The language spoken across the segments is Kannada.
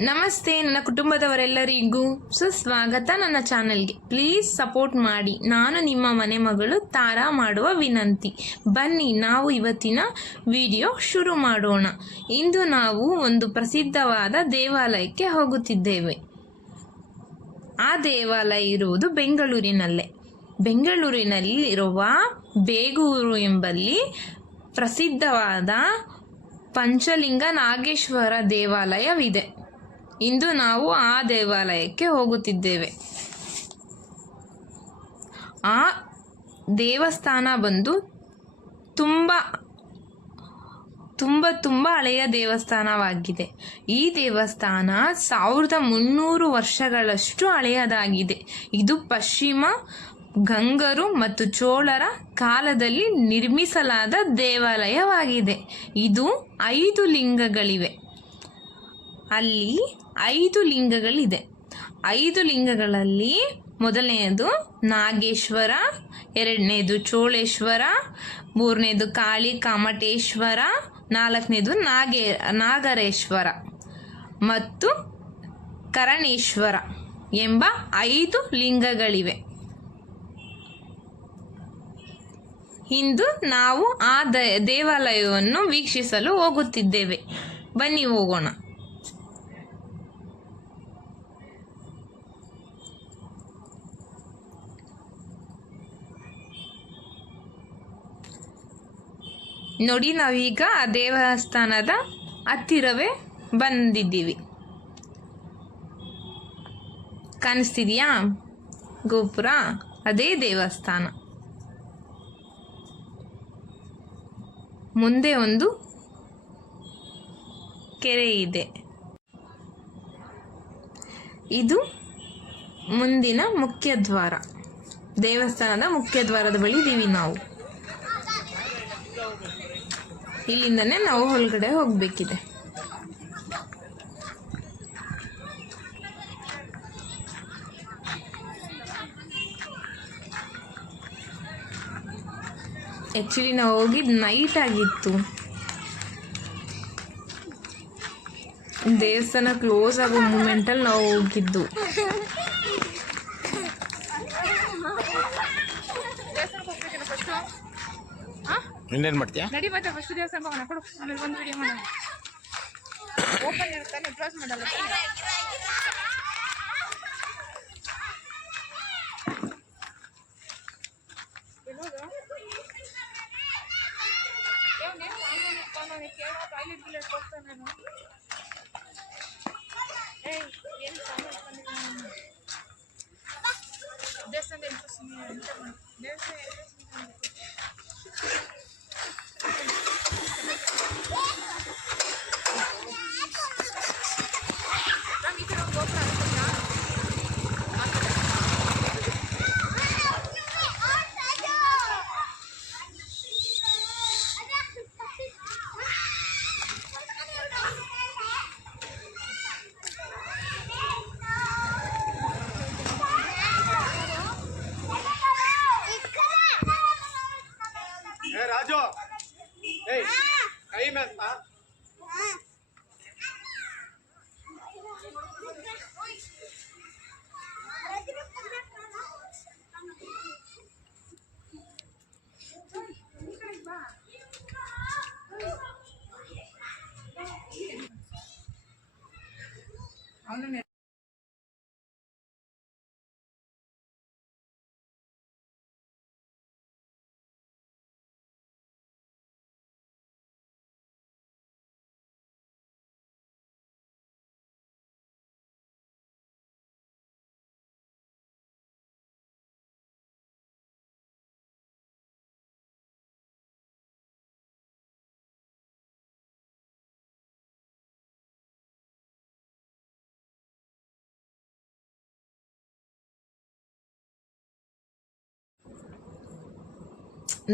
ನಮಸ್ತೆ, ನನ್ನ ಕುಟುಂಬದವರೆಲ್ಲರಿಗೂ ಸುಸ್ವಾಗತ ನನ್ನ ಚಾನೆಲ್ಗೆ. ಪ್ಲೀಸ್ ಸಪೋರ್ಟ್ ಮಾಡಿ. ನಾನು ನಿಮ್ಮ ಮನೆ ಮಗಳು ತಾರಾ ಮಾಡುವ ವಿನಂತಿ. ಬನ್ನಿ, ನಾವು ಇವತ್ತಿನ ವಿಡಿಯೋ ಶುರು ಮಾಡೋಣ. ಇಂದು ನಾವು ಒಂದು ಪ್ರಸಿದ್ಧವಾದ ದೇವಾಲಯಕ್ಕೆ ಹೋಗುತ್ತಿದ್ದೇವೆ. ಆ ದೇವಾಲಯ ಇರುವುದು ಬೆಂಗಳೂರಿನಲ್ಲೇ. ಬೆಂಗಳೂರಿನಲ್ಲಿರುವ ಬೇಗೂರು ಎಂಬಲ್ಲಿ ಪ್ರಸಿದ್ಧವಾದ ಪಂಚಲಿಂಗ ನಾಗೇಶ್ವರ ದೇವಾಲಯವಿದೆ. ಇಂದು ನಾವು ಆ ದೇವಾಲಯಕ್ಕೆ ಹೋಗುತ್ತಿದ್ದೇವೆ. ಆ ದೇವಸ್ಥಾನ ಬಂದು ತುಂಬ ತುಂಬ ತುಂಬ ಹಳೆಯ ದೇವಸ್ಥಾನವಾಗಿದೆ. ಈ ದೇವಸ್ಥಾನ ಸಾವಿರದ ಮುನ್ನೂರು ವರ್ಷಗಳಷ್ಟು ಹಳೆಯದಾಗಿದೆ. ಇದು ಪಶ್ಚಿಮ ಗಂಗರು ಮತ್ತು ಚೋಳರ ಕಾಲದಲ್ಲಿ ನಿರ್ಮಿಸಲಾದ ದೇವಾಲಯವಾಗಿದೆ. ಇದು ಐದು ಲಿಂಗಗಳಿವೆ. ಅಲ್ಲಿ ಐದು ಲಿಂಗಗಳಿದೆ. ಐದು ಲಿಂಗಗಳಲ್ಲಿ ಮೊದಲನೆಯದು ನಾಗೇಶ್ವರ ಎರಡನೇದು ಚೋಳೇಶ್ವರ ಮೂರನೇದು ಕಾಳಿ ಕಾಮಟೇಶ್ವರ ನಾಲ್ಕನೇದು ನಾಗೇ, ನಾಗರೇಶ್ವರ ಮತ್ತು ಕರಣೇಶ್ವರ ಎಂಬ ಐದು ಲಿಂಗಗಳಿವೆ. ಇಂದು ನಾವು ಆ ದೇವಾಲಯವನ್ನು ವೀಕ್ಷಿಸಲು ಹೋಗುತ್ತಿದ್ದೇವೆ. ಬನ್ನಿ ಹೋಗೋಣ. ನೋಡಿ, ನಾವೀಗ ಆ ದೇವಸ್ಥಾನದ ಹತ್ತಿರವೇ ಬಂದಿದ್ದೀವಿ. ಕಾಣಿಸ್ತಿದೆಯಾ? ಗೋಪುರ, ಅದೇ ದೇವಸ್ಥಾನ. ಮುಂದೆ ಒಂದು ಕೆರೆ ಇದೆ. ಇದು ಮುಂದಿನ ಮುಖ್ಯ ದ್ವಾರ. ದೇವಸ್ಥಾನದ ಮುಖ್ಯ ದ್ವಾರದ ಬಳಿ ಇದ್ದೀವಿ ನಾವು. ಇಲ್ಲಿಂದನೇ ನಾವು ಒಳಗಡೆ ಹೋಗಬೇಕಿದೆ. ಆ್ಯಕ್ಚುಲಿ ನಾವು ಹೋಗಿದ್ದು ನೈಟ್ ಆಗಿತ್ತು. ದೇವಸ್ಥಾನ ಕ್ಲೋಸ್ ಆಗೋ ಮೂಮೆಂಟಲ್ಲಿ ನಾವು ಹೋಗಿದ್ದು. ಇನ್ನೇನು ಮಾಡ್ತೀಯಾ? ನಡಿ ಮತ್ತೆ ಫಸ್ಟ್ ದೇವಸ್ಥಾನ ಹೋಗೋಣ. ಕೊಡು, ಆಮೇಲೆ ಒಂದು ವಿಡಿಯೋ ಮಾಡೋಣ. ಓಪನ್ ಇರ್ತಾನೆ ಕ್ಲೋಸ್ ಮಾಡಲ್ಲ.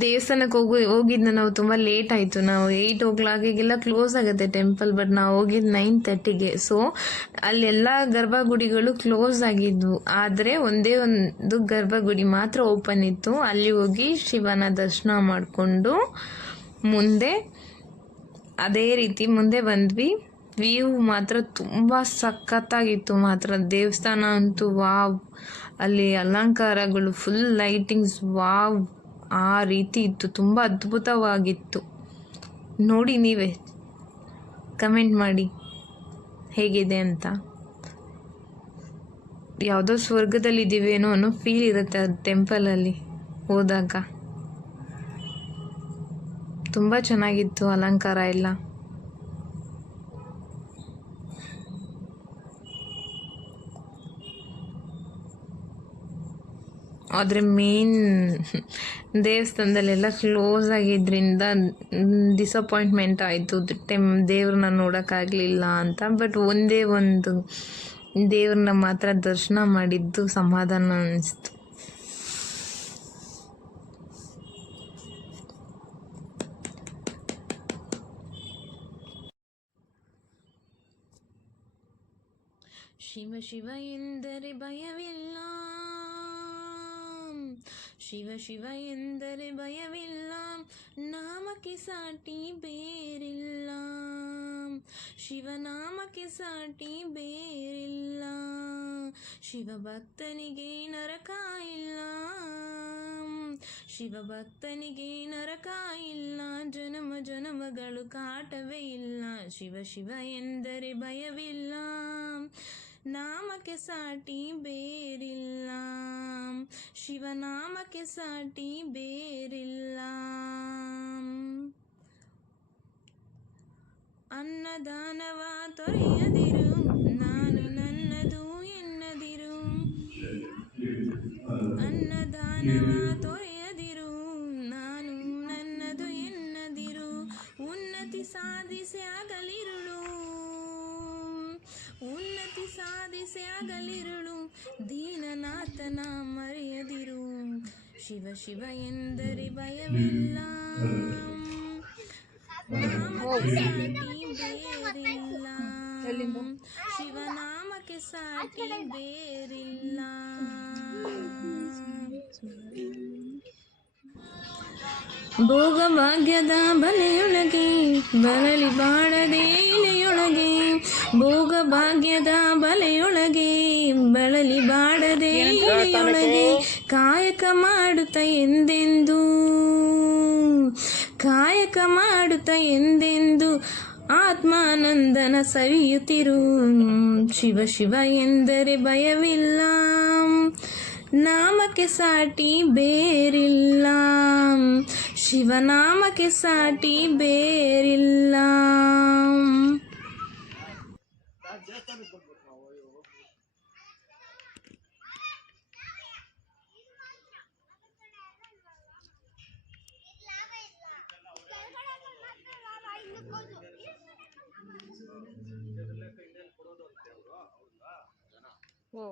ದೇವಸ್ಥಾನಕ್ಕೆ ಹೋಗಿ ಹೋಗಿದ್ನ ನಾವು ತುಂಬ ಲೇಟ್ ಆಯಿತು. ನಾವು ಏಯ್ಟ್ ಓ ಕ್ಲೋಸ್ ಆಗುತ್ತೆ ಟೆಂಪಲ್ ಬಟ್ ನಾವು ಹೋಗಿದ್ದು ನೈನ್ ತರ್ಟಿಗೆ ಸೊ ಅಲ್ಲೆಲ್ಲ ಗರ್ಭಗುಡಿಗಳು ಕ್ಲೋಸ್ ಆಗಿದ್ವು. ಆದರೆ ಒಂದೇ ಒಂದು ಗರ್ಭಗುಡಿ ಮಾತ್ರ ಓಪನ್ ಇತ್ತು. ಅಲ್ಲಿ ಹೋಗಿ ಶಿವನ ದರ್ಶನ ಮಾಡಿಕೊಂಡು ಮುಂದೆ ಅದೇ ರೀತಿ ಮುಂದೆ ಬಂದ್ವಿ. ವ್ಯೂ ಮಾತ್ರ ತುಂಬ ಸಖತ್ತಾಗಿತ್ತು ಮಾತ್ರ. ದೇವಸ್ಥಾನ ಅಂತೂ ವಾವ್. ಅಲ್ಲಿ ಅಲಂಕಾರಗಳು ಫುಲ್ ಲೈಟಿಂಗ್ಸ್ ವಾವ್. ಆ ರೀತಿ ಇತ್ತು. ತುಂಬ ಅದ್ಭುತವಾಗಿತ್ತು. ನೋಡಿ ನೀವೇ. ಕಮೆಂಟ್ ಮಾಡಿ. ಹೇಗಿದೆ ಅಂತ. ಯಾವುದೋ ಸ್ವರ್ಗದಲ್ಲಿದ್ದೀವೇನೋ ಅನ್ನೋ ಫೀಲ್ ಇರುತ್ತೆ ಅದು ಟೆಂಪಲಲ್ಲಿ ಹೋದಾಗ. ತುಂಬ ಚೆನ್ನಾಗಿತ್ತು ಅಲಂಕಾರ ಎಲ್ಲ. ಆದರೆ ಮೇನ್ ದೇವಸ್ಥಾನದಲ್ಲೆಲ್ಲ ಕ್ಲೋಸ್ ಆಗಿದ್ದರಿಂದ ಡಿಸಪಾಯಿಂಟ್ಮೆಂಟ್ ಆಯಿತು. ಟೆಮ್ ದೇವ್ರನ್ನ ನೋಡೋಕ್ಕಾಗಲಿಲ್ಲ ಅಂತ. ಬಟ್ ಒಂದೇ ಒಂದು ದೇವ್ರನ್ನ ಮಾತ್ರ ದರ್ಶನ ಮಾಡಿದ್ದು ಸಮಾಧಾನ ಅನ್ನಿಸ್ತು ಶಿವ ಶಿವ ಎಂದರೆ ಭಯವಿಲ್ಲ. ಶಿವ ಶಿವ ಎಂದರೆ ಭಯವಿಲ್ಲ, ನಾಮಕ್ಕೆ ಸಾಟಿ ಬೇರಿಲ್ಲ. ಶಿವನಾಮಕ್ಕೆ ಸಾಟಿ ಬೇರಿಲ್ಲ. ಶಿವ ಭಕ್ತನಿಗೆ ನರಕ ಇಲ್ಲ. ಶಿವ ಭಕ್ತನಿಗೆ ನರಕ ಇಲ್ಲ, ಜನ್ಮ ಜನ್ಮಗಳು ಕಾಟವೇ ಇಲ್ಲ. ಶಿವ ಶಿವ ಎಂದರೆ ಭಯವಿಲ್ಲ. ನಾಮಕ್ಕೆ ಸಾಟಿ ಬೇರಿಲ್ಲ. ಶಿವನಾಮಕ್ಕೆ ಸಾಟಿ ಬೇರಿಲ್ಲ. ಅನ್ನದಾನವ ತೊರೆಯದಿರು, ನಾನು ನನ್ನದು ಎನ್ನದಿರು. ಅನ್ನದಾನವ ತೊರೆಯದಿರು, ನಾನು ನನ್ನದು ಎನ್ನದಿರು. ಉನ್ನತಿ ಸಾಧಿಸಿ ಆಗಲಿರುಳು ಉನ್ನತಿ ಸಾಧಿಸಿ ಆಗಲಿರುಳು. ದೀನನಾಥನ ಮರೆಯದಿರು. ಶಿವ ಶಿವ ಎಂದರೆ ಭಯವಿಲ್ಲ. ಬೇರಿಲ್ಲ ಶಿವನಾಮಕ್ಕೆ ಸಾಟಿ ಬೇರಿಲ್ಲ ಭೋಗ ಭಾಗ್ಯದ ಬಲೆಯೊಳಗೆ, ಬರಲಿ ಬಾಡದೆ ಇಲೆಯೊಳಗೆ ಭೋಗ ಭಾಗ್ಯದ ಬಲೆಯೊಳಗೆ ಬಳಲಿ ಬಾಡದೆ ಇಲೆಯೊಳಗೆ ಕಾಯಕ ಮಾಡುತ್ತ ಎಂದೆಂದು? ಕಾಯಕ ಮಾಡುತ್ತ ಎಂದೆಂದು? ಆತ್ಮಾನಂದನ ಸವಿಯುತ್ತಿರು. ಶಿವ ಶಿವ ಎಂದರೆ ಭಯವಿಲ್ಲ. ನಾಮಕ್ಕೆ ಸಾಟಿ ಬೇರಿಲ್ಲ. ಶಿವನಾಮಕ್ಕೆ ಸಾಟಿ ಬೇರಿಲ್ಲ. ಓ